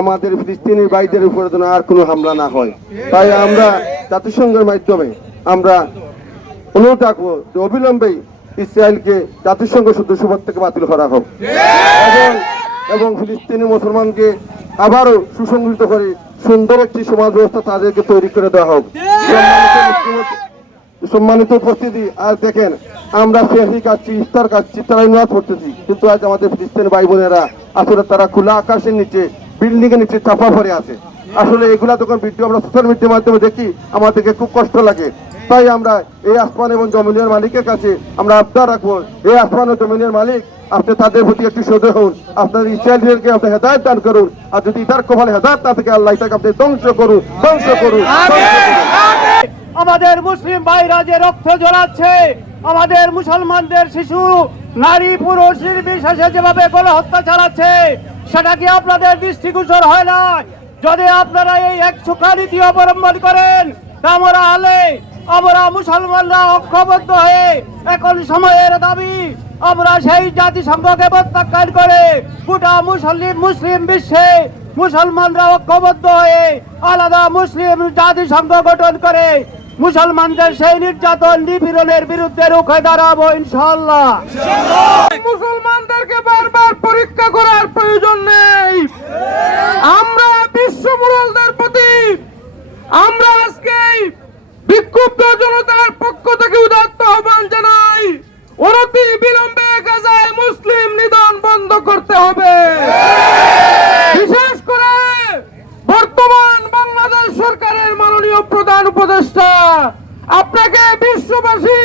আমাদের ফিলিস্তিনের ভাইদের উপরে যেন আর কোনো হামলা না হয়, তাই আমরা জাতিসংঘের মাধ্যমে আমরা অনুরোধ রাখবো যে অবিলম্বে ইসরায়েলকে জাতিসংঘ সদস্যপদ থেকে বাতিল করা হোক এবং ফিলিস্তিনি মুসলমানকে আবারও সুসংগঠিত করে সুন্দর একটি সমাজ ব্যবস্থা তাদেরকে তৈরি করে দেওয়া হোক। সম্মানিত উপস্থিতি, আজ দেখেন আমরা ফেরি কাটছি, ইফতার কাটছি, তারাই নামাজ পড়তেছি, কিন্তু আজ আমাদের ফিলিস্তিনি ভাই বোনেরা আসলে তারা খোলা আকাশের নিচে বিল্ডিং এর নিচে চাপা পড়ে আছে। আসলে এগুলা যখন ভিডিও আমরা সোশ্যাল মিডিয়ার মাধ্যমে দেখি আমাদেরকে খুব কষ্ট লাগে। তাই আমরা এই আসমান এবং জমিনের মালিকের কাছে আমরা আবদার রাখবো, এই আসমান ও জমিনের মালিক আপনি তাদের প্রতি একটি সদয় হন, আপনার ইসরায়েলকে আপনি হেদায়েত দান করুন, আর যদি তার কপালে হেদায়েত না থাকে আল্লাহ তাকে আপনি ধ্বংস করুন, ধ্বংস করুন। আমাদের মুসলিম ভাইরা যে রক্ত ঝরাচ্ছে, আমাদের মুসলমানদের শিশু নারী পুরুষ নির্বিশেষে যেভাবে গণহত্যা চালাচ্ছে, সেটা কি আপনাদের দৃষ্টিগোচর হয় না? যদি আপনারা এই একচোখা নীতি অবলম্বন করেন, আমরা মুসলমানরা ঐক্যবদ্ধ হয়ে এখন সময়ের দাবি আমরা সেই জাতিসংঘকে প্রত্যাখ্যান করে গোটা মুসলিম বিশ্বে মুসলমানরা ঐক্যবদ্ধ হয়ে আলাদা মুসলিম জাতিসংঘ গঠন করে মুসলমানদের সেই নির্যাতন নিপীড়নের বিরুদ্ধে রুখে দাঁড়াবো ইনশাআল্লাহ। মুসলমানদেরকে বারবার পরীক্ষা করার প্রয়োজন নেই। আমরা বিশ্ব মুসলমানদের প্রতি আমরা আজকে বিক্ষুব্ধ জনতার পক্ষ থেকে উদাত্ত আহ্বান জানাই, অনতি বিলম্বে গাজায় মুসলিম নিধন বন্ধ করতে হবে। বিশেষ করে বর্তমান বাংলাদেশ সরকারের মাননীয় প্রধান উপদেষ্টা, আপনাকে বিশ্ববাসী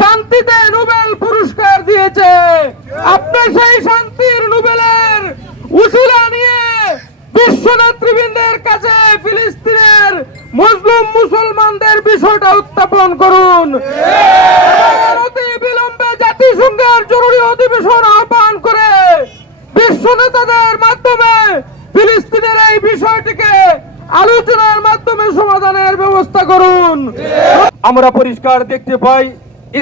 শান্তিতে নোবেল পুরস্কার দিয়েছে। আপনি সেই শান্তির নোবেলের উসিলা নিয়ে বিশ্ব নেতৃবৃন্দের কাছে ফিলিস্তিনের মুসলিম মুসলমানদের বিষয়টা উত্থাপন করুন। অতি বিলম্বে জাতিসংঘের জরুরি অধিবেশন আহ্বান করে বিশ্ব নেতাদের মাধ্যমে ফিলিস্তিনের এই বিষয়টিকে আলোচনার মাধ্যমে সমাধানের ব্যবস্থা করুন। আমরা পরিষ্কার দেখতে পাই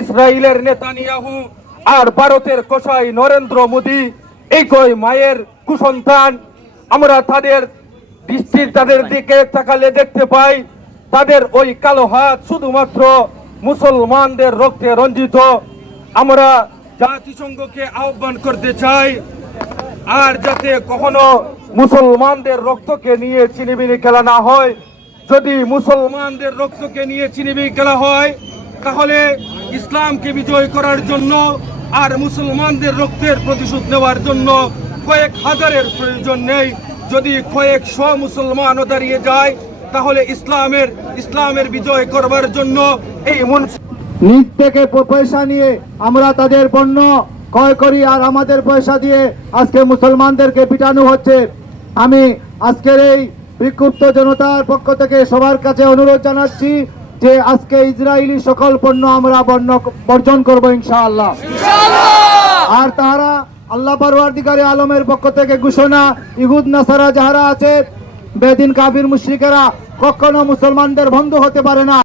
ইসরায়েলের নেতানিয়াহু আর ভারতের কসাই নরেন্দ্র মোদী একই মায়ের কুসন্তান। আমরা তাদের দিকে তাকালে দেখতে পাই তাদের ওই কালো হাত শুধুমাত্র মুসলমানদের রক্তে রঞ্জিত। আমরা জাতিসংঘকে আহ্বান করতে চাই, আর যাতে কখনো মুসলমানদের রক্তকে নিয়ে ছিনিমিনি খেলা না হয়। যদি মুসলমানদের রক্তকে নিয়ে ছিনিমিনি খেলা হয়, তাহলে ইসলামকে বিজয় করার জন্য আর মুসলমানদের রক্তের প্রতিশোধ নেওয়ার জন্য কয়েক হাজারের প্রয়োজন নেই। যদি কয়েকশ মুসলমানও দাঁড়িয়ে যায়, তাহলে ইসলামের বিজয় করবার জন্য এই নিজ থেকে পয়সা নিয়ে আমরা তাদের পণ্য ক্রয় করি, আর আমাদের পয়সা দিয়ে আজকে মুসলমানদেরকে পিটানো হচ্ছে। আমি আজকের এই বিক্ষুব্ধ জনতার পক্ষ থেকে সবার কাছে অনুরোধ জানাচ্ছি যে আজকে ইসরায়েলি সকল পণ্য আমরা বর্জন করব ইনশাআল্লাহ। আর তারা আল্লাহ পরওয়ারদিগারে আলমের পক্ষ থেকে ঘোষণা, ইহুদ নাসারা যারা আছে বেদিন কাফির মুশরিকেরা কখনো মুসলমানদের বন্ধু হতে পারে না।